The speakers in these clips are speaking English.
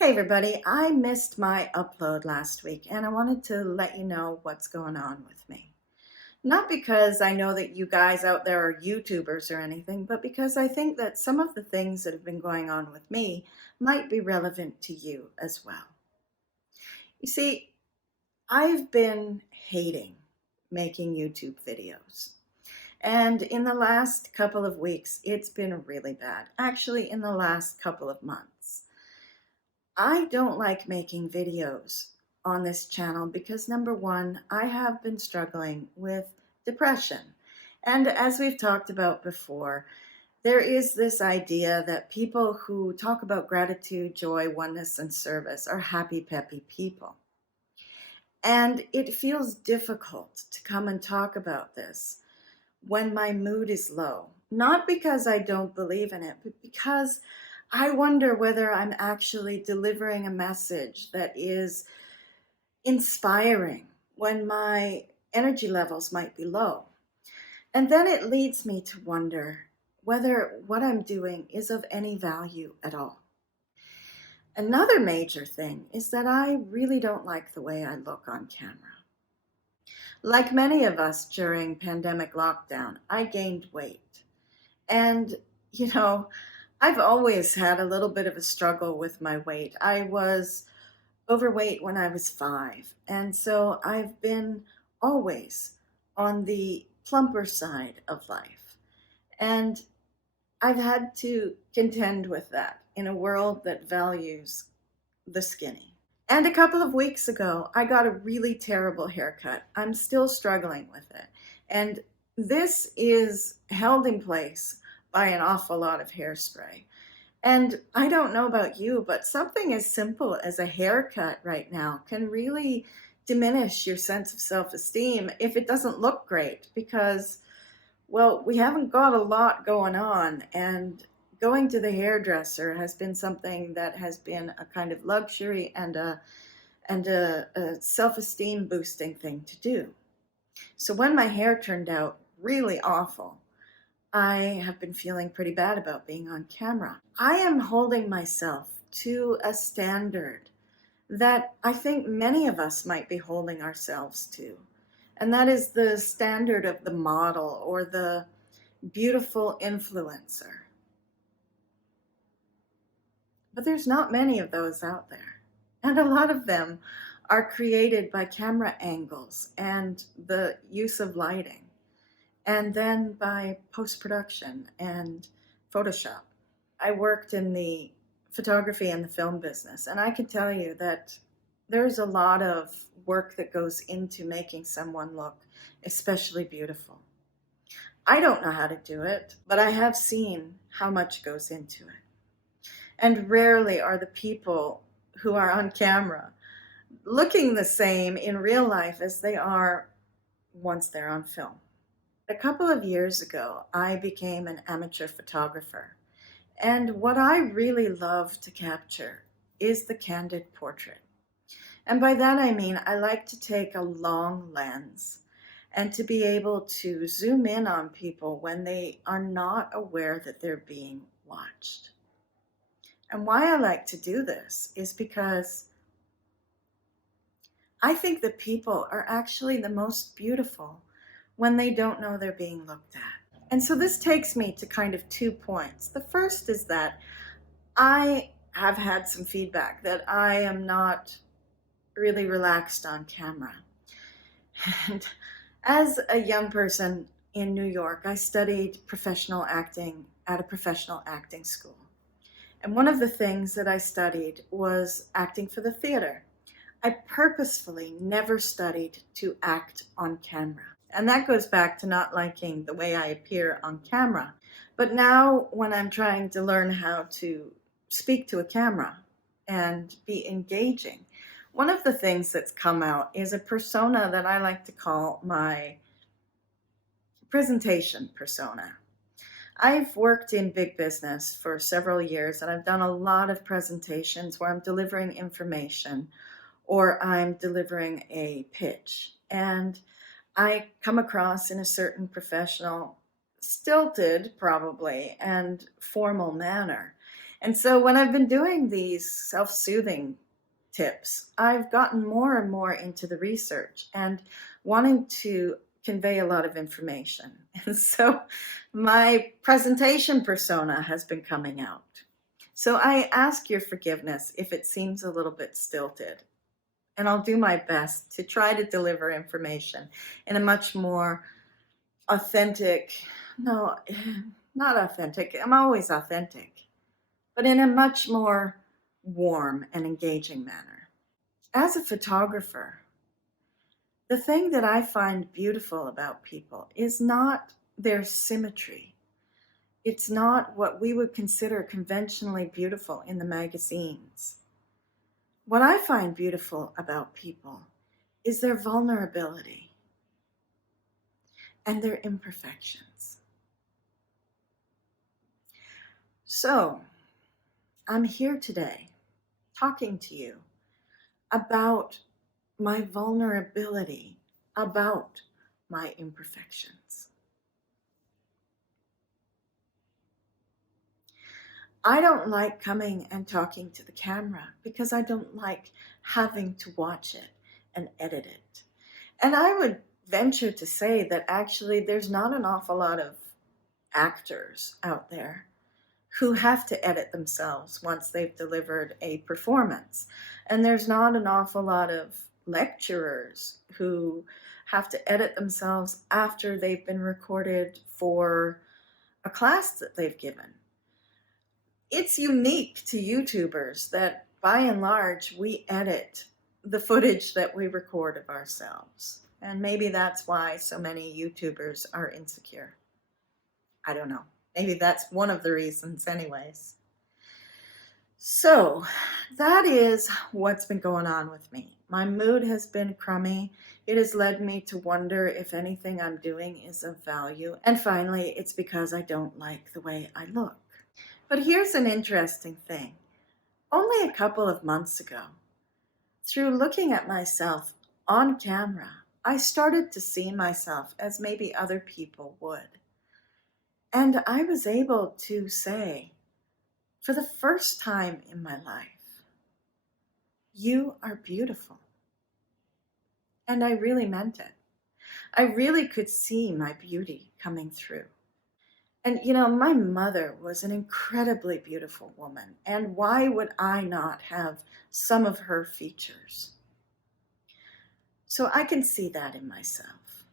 Hey everybody, I missed my upload last week and I wanted to let you know what's going on with me. Not because I know that you guys out there are YouTubers or anything, but because I think that some of the things that have been going on with me might be relevant to you as well. You see, I've been hating making YouTube videos. And in the last couple of weeks, it's been really bad. Actually, in the last couple of months. I don't like making videos on this channel because number one, I have been struggling with depression. And as we've talked about before, there is this idea that people who talk about gratitude, joy, oneness, and service are happy, peppy people. And it feels difficult to come and talk about this when my mood is low. Not because I don't believe in it, but because I wonder whether I'm actually delivering a message that is inspiring when my energy levels might be low. And then it leads me to wonder whether what I'm doing is of any value at all. Another major thing is that I really don't like the way I look on camera. Like many of us during pandemic lockdown, I gained weight. And, you know, I've always had a little bit of a struggle with my weight. I was overweight when I was 5. And so I've been always on the plumper side of life. And I've had to contend with that in a world that values the skinny. And a couple of weeks ago, I got a really terrible haircut. I'm still struggling with it. And this is held in place by an awful lot of hairspray. And I don't know about you, but something as simple as a haircut right now can really diminish your sense of self-esteem if it doesn't look great because, well, we haven't got a lot going on. And going to the hairdresser has been something that has been a kind of luxury and a self-esteem boosting thing to do. So when my hair turned out really awful, I have been feeling pretty bad about being on camera. I am holding myself to a standard that I think many of us might be holding ourselves to. And that is the standard of the model or the beautiful influencer. But there's not many of those out there. And a lot of them are created by camera angles and the use of lighting, and then by post-production and Photoshop. I worked in the photography and the film business, and I can tell you that there's a lot of work that goes into making someone look especially beautiful. I don't know how to do it, but I have seen how much goes into it. And rarely are the people who are on camera looking the same in real life as they are once they're on film. A couple of years ago, I became an amateur photographer. And what I really love to capture is the candid portrait. And by that I mean I like to take a long lens and to be able to zoom in on people when they are not aware that they're being watched. And why I like to do this is because I think that people are actually the most beautiful when they don't know they're being looked at. And so this takes me to kind of 2 points. The first is that I have had some feedback that I am not really relaxed on camera. And as a young person in New York, I studied professional acting at a professional acting school. And one of the things that I studied was acting for the theater. I purposefully never studied to act on camera. And that goes back to not liking the way I appear on camera. But now when I'm trying to learn how to speak to a camera and be engaging, one of the things that's come out is a persona that I like to call my presentation persona. I've worked in big business for several years, and I've done a lot of presentations where I'm delivering information or I'm delivering a pitch. And I come across in a certain professional, stilted probably, and formal manner. And so when I've been doing these self-soothing tips, I've gotten more and more into the research and wanting to convey a lot of information. And so my presentation persona has been coming out. So I ask your forgiveness if it seems a little bit stilted, and I'll do my best to try to deliver information in a much more authentic, no, not authentic, I'm always authentic, but in a much more warm and engaging manner. As a photographer, the thing that I find beautiful about people is not their symmetry. It's not what we would consider conventionally beautiful in the magazines. What I find beautiful about people is their vulnerability and their imperfections. So, I'm here today talking to you about my vulnerability, about my imperfections. I don't like coming and talking to the camera because I don't like having to watch it and edit it. And I would venture to say that actually there's not an awful lot of actors out there who have to edit themselves once they've delivered a performance. And there's not an awful lot of lecturers who have to edit themselves after they've been recorded for a class that they've given. It's unique to YouTubers that by and large we edit the footage that we record of ourselves. And maybe that's why so many YouTubers are insecure. I don't know. Maybe that's one of the reasons anyways. So that is what's been going on with me. My mood has been crummy. It has led me to wonder if anything I'm doing is of value. And finally, it's because I don't like the way I look. But here's an interesting thing. Only a couple of months ago, through looking at myself on camera, I started to see myself as maybe other people would. And I was able to say, for the first time in my life, you are beautiful. And I really meant it. I really could see my beauty coming through. And you know, my mother was an incredibly beautiful woman. And why would I not have some of her features? So I can see that in myself.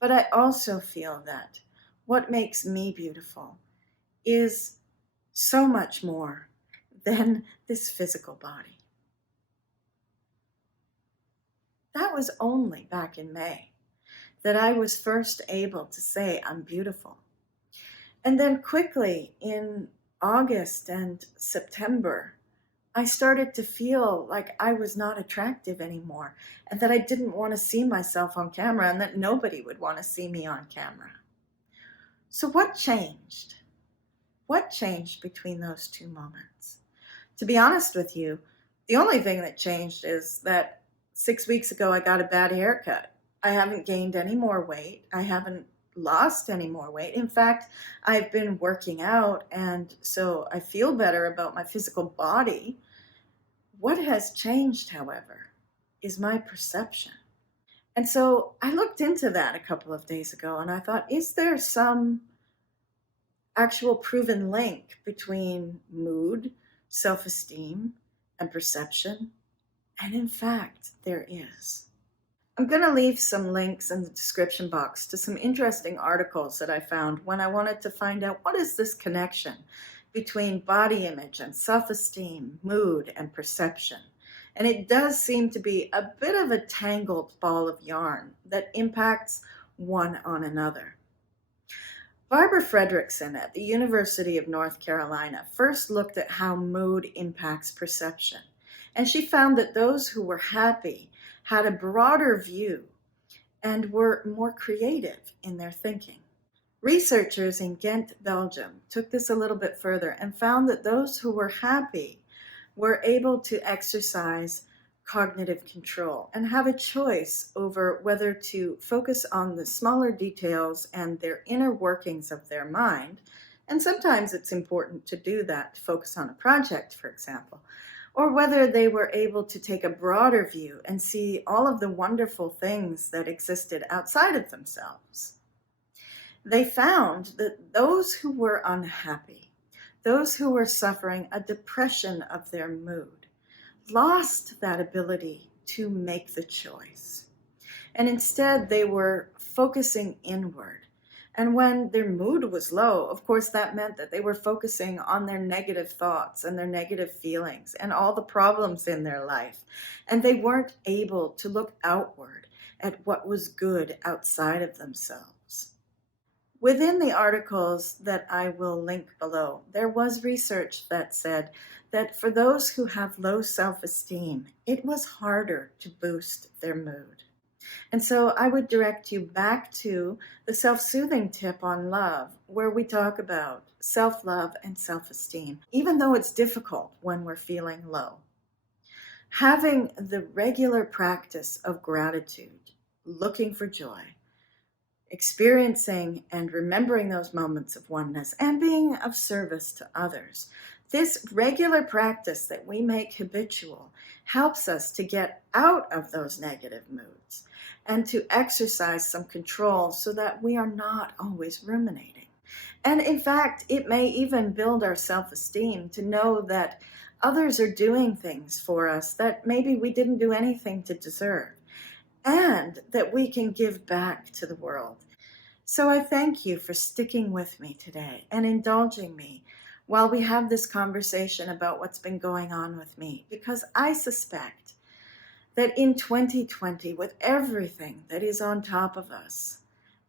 But I also feel that what makes me beautiful is so much more than this physical body. That was only back in May that I was first able to say I'm beautiful. And then quickly in August and September, I started to feel like I was not attractive anymore and that I didn't want to see myself on camera and that nobody would want to see me on camera. So what changed? What changed between those two moments? To be honest with you, the only thing that changed is that 6 weeks ago I got a bad haircut. I haven't gained any more weight. I haven't lost any more weight. In fact, I've been working out, and so I feel better about my physical body. What has changed, however, is my perception. And so I looked into that a couple of days ago and I thought, is there some actual proven link between mood, self-esteem, and perception? And in fact, there is. I'm going to leave some links in the description box to some interesting articles that I found when I wanted to find out what is this connection between body image and self-esteem, mood, and perception. And it does seem to be a bit of a tangled ball of yarn that impacts one on another. Barbara Fredrickson at the University of North Carolina first looked at how mood impacts perception, and she found that those who were happy had a broader view and were more creative in their thinking. Researchers in Ghent, Belgium, took this a little bit further and found that those who were happy were able to exercise cognitive control and have a choice over whether to focus on the smaller details and their inner workings of their mind And sometimes it's important to do that, to focus on a project, for example, or whether they were able to take a broader view and see all of the wonderful things that existed outside of themselves. They found that those who were unhappy, those who were suffering a depression of their mood, lost that ability to make the choice. And instead, they were focusing inward. And when their mood was low, of course, that meant that they were focusing on their negative thoughts and their negative feelings and all the problems in their life. And they weren't able to look outward at what was good outside of themselves. Within the articles that I will link below, there was research that said that for those who have low self esteem, it was harder to boost their mood. And so I would direct you back to the self soothing tip on love, where we talk about self love and self esteem, even though it's difficult when we're feeling low. Having the regular practice of gratitude, looking for joy, experiencing and remembering those moments of oneness, and being of service to others. This regular practice that we make habitual helps us to get out of those negative moods and to exercise some control so that we are not always ruminating. And in fact, it may even build our self esteem to know that others are doing things for us that maybe we didn't do anything to deserve, and that we can give back to the world. So I thank you for sticking with me today and indulging me while we have this conversation about what's been going on with me, because I suspect that in 2020, with everything that is on top of us,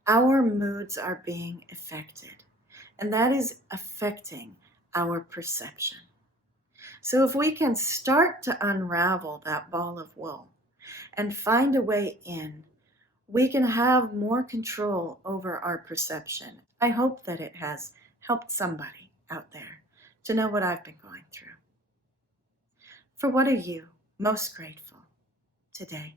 our moods are being affected, and that is affecting our perception. So if we can start to unravel that ball of wool and find a way in, we can have more control over our perception. I hope that it has helped somebody out there to know what I've been going through. For what are you most grateful today?